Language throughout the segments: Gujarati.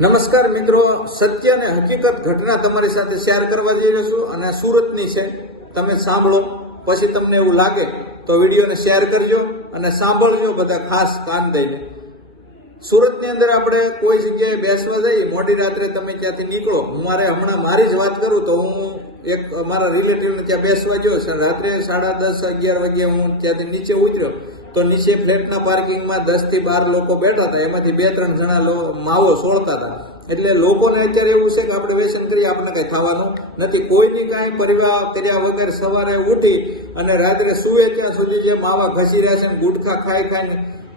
નમસ્કાર મિત્રો, સત્ય અને હકીકત ઘટના તમારી સાથે શેર કરવા જઈ રહ્યો છું અને સુરતની છે. તમે સાંભળો, પછી તમને એવું લાગે તો વિડીયોને શેર કરજો અને સાંભળજો બધા ખાસ કાન દઈને. સુરતની અંદર આપણે કોઈ જગ્યાએ બેસવા જઈએ, મોડી રાત્રે તમે ત્યાંથી નીકળો. હું મારે હમણાં મારી જ વાત કરું તો હું એક મારા રિલેટિવને ત્યાં બેસવા ગયો છે. રાત્રે સાડા દસ, અગિયાર વાગ્યે હું ત્યાંથી નીચે ઉતર્યો. તો નીચે ફ્લેટના પાર્કિંગમાં દસથી બાર લોકો બેઠા હતા. એમાંથી બે ત્રણ જણા માવો સોળતા હતા. એટલે લોકોને અત્યારે એવું છે કે આપણે વ્યસન કરીએ આપણે કઈ થવાનું નથી. કોઈની કાંઈ પરિવાર કર્યા વગર સવારે ઉઠી અને રાત્રે સૂએ ત્યાં સુધી જે માવા ઘસી રહ્યા છે ગુટખા ખાઈ ખાઈને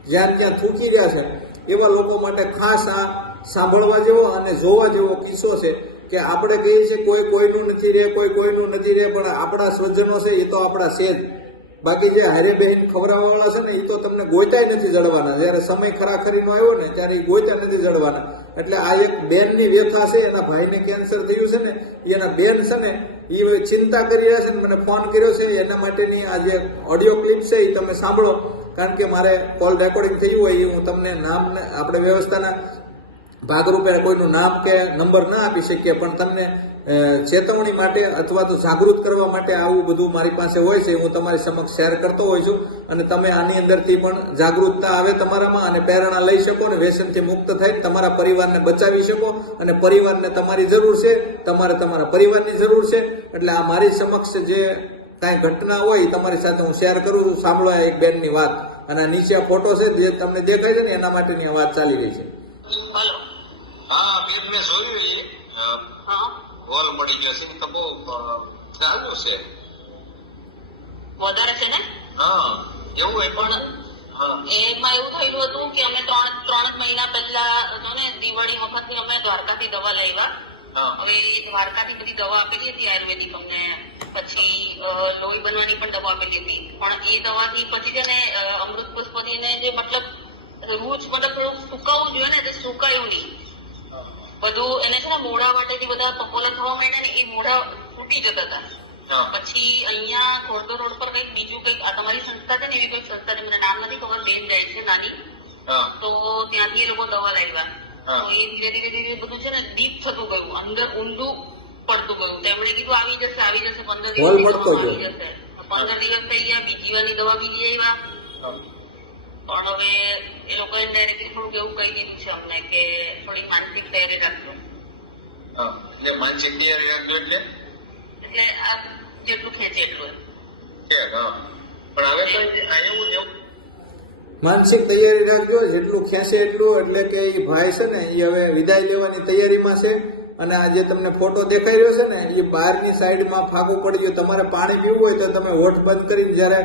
જ્યાં ત્યાં થૂકી રહ્યા છે, એવા લોકો માટે ખાસ આ સાંભળવા જેવો અને જોવા જેવો કિસ્સો છે કે આપણે કહીએ છીએ કોઈ કોઈનું નથી રહે કોઈ કોઈનું નથી રહે પણ આપણા સ્વજનો છે, એ તો આપણા છે જ. બાકી જે હારે બહેન ખવડાવવાવાળા છે ને એ તો તમને ગોતાય નથી જડવાના. જ્યારે સમય ખરાખરીનો આવ્યો ને, ત્યારે એ ગોતા નથી જડવાના. એટલે આ એક બેનની વ્યથા છે, એના ભાઈને કેન્સર થયું છે ને એના બેન છે ને એ ચિંતા કરી રહ્યા છે ને, મને ફોન કર્યો છે, એના માટેની આ જે ઓડિયો ક્લિપ છે એ તમે સાંભળો. કારણ કે મારે કોલ રેકોર્ડિંગ થયું હોય એ હું તમને નામ આપણે વ્યવસ્થાના ભાગરૂપે કોઈનું નામ કે નંબર ના આપી શકીએ, પણ તમને ચેતવણી માટે અથવા તો જાગૃત કરવા માટે આવું બધું મારી પાસે હોય છે હું તમારી સમક્ષ શેર કરતો હોઉં છું અને તમે આની અંદરથી પણ જાગૃતતા આવે તમારામાં અને પ્રેરણા લઈ શકો અને વ્યસનથી મુક્ત થઈ તમારા પરિવારને બચાવી શકો અને પરિવારને તમારી જરૂર છે તમારે તમારા પરિવારની જરૂર છે. એટલે આ મારી સમક્ષ જે કાંઈ ઘટના હોય એ તમારી સાથે હું શેર કરું છું. સાંભળો એક બેનની વાત. અને નીચે ફોટો છે જે તમને દેખાય છે ને એના માટેની આ વાત ચાલી રહી છે. હા બેન મેં જોયું એ હોલ મળી ગયો છે તો બહુ અ, ચાલ્યું છે. વધારે છે ને? હા એવું હોય પણ એમાં એવું થયેલું હતું કે અમે ત્રણ ત્રણ મહિના પહેલા જો ને દિવાળી વખતે અમે દ્વારકાથી દવા લાવ્યા. હવે દ્વારકાથી બધી દવા આપેલી હતી આયુર્વેદિક અમને. પછી લોહી બનવાની પણ દવા આપેલી હતી. પણ એ દવાથી પછી છે ને અમૃત પુષ્પથી ને જે મતલબ રૂચ મતલબ થોડું સુકાવવું જોઈએ ને તે સુકાયું નહીં. બધું એને છે ને મોઢા માટેથી બધા પપોલા થવા માંડ્યા ને એ મોઢા ફૂટી જતા હતા. હા. પછી અહીંયા ખોરદો રોડ પર કંઈક બીજું કંઈક આ તમારી સંસ્થા છે ને એવી કોઈ સંસ્થા છે મને નામ નથી ખબર બેન જાય છે નાની. હા. તો ત્યાંથી એ લોકો દવા લાવ્યા. હા. તો એ ધીરે ધીરે ધીરે બધું છે ને ડીપ થતું ગયું અંદર ઊંડું પડતું ગયું. તેમણે કીધું આવી જશે આવી જશે પંદર હોલ દિવસ પડતો ગયો. આવી જશે. પંદર દિવસ થઈ ગયા બીજી વારની દવા બીજી આવ્યા હા. પણ હવે એ લોકોએ ડાયરેક્ટલી થોડુંક એવું કહી દીધું છે અમને કે થોડી માનસિક તૈયારી રાખજો. એટલે માનસિક તૈયારી રાખજો એટલે? એટલે આ જેટલું ખેંચે એટલું. પણ હવે એવું એવું માનસિક તૈયારી રાખજો, જેટલું ખેંચે એટલું, એટલે કે એ ભાઈ છે ને એ હવે વિદાય લેવાની તૈયારીમાં છે. અને આ જે તમને ફોટો દેખાઈ રહ્યો છે ને એ બહારની સાઈડમાં ફાંકું પડી ગયું. તમારે પાણી પીવું હોય તો તમે હોઠ બંધ કરીને જ્યારે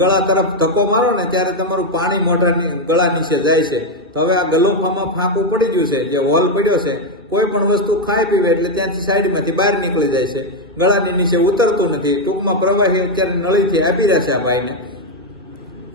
ગળા તરફ ધક્કો મારો ને, ત્યારે તમારું પાણી મોઢા ગળા નીચે જાય છે. તો હવે આ ગલોફામાં ફાંકું પડી ગયું છે, જે હોલ પડ્યો છે, કોઈ પણ વસ્તુ ખાઈ પીવે એટલે ત્યાંથી સાઈડમાંથી બહાર નીકળી જાય છે. ગળાની નીચે ઉતરતું નથી. ટૂંકમાં પ્રવાહી અત્યારે નળીથી આપી રહ્યા છે આ ભાઈને.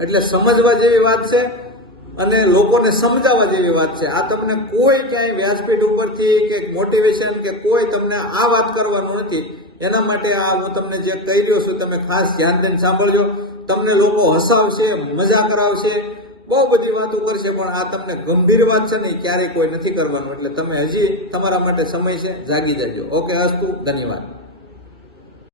એટલે સમજવા જેવી વાત છે અને લોકોને સમજાવવા જેવી વાત છે. આ તમને કોઈ ક્યાંય વ્યાસપીઠ ઉપરથી કે મોટિવેશન કે કોઈ તમને આ વાત કરવાનું નથી. એના માટે આ હું તમને જે કહી રહ્યો છું તમે ખાસ ધ્યાન દઈને સાંભળજો. તમને લોકો હસાવશે મજા કરાવશે, બહુ બધી વાતો કરશે, પણ આ તમને ગંભીર વાત છે ને ક્યારેય કોઈ નથી કરવાનું. એટલે તમે હજી તમારા માટે સમય છે, જાગી જજો. ઓકે, અસ્તુ, ધન્યવાદ.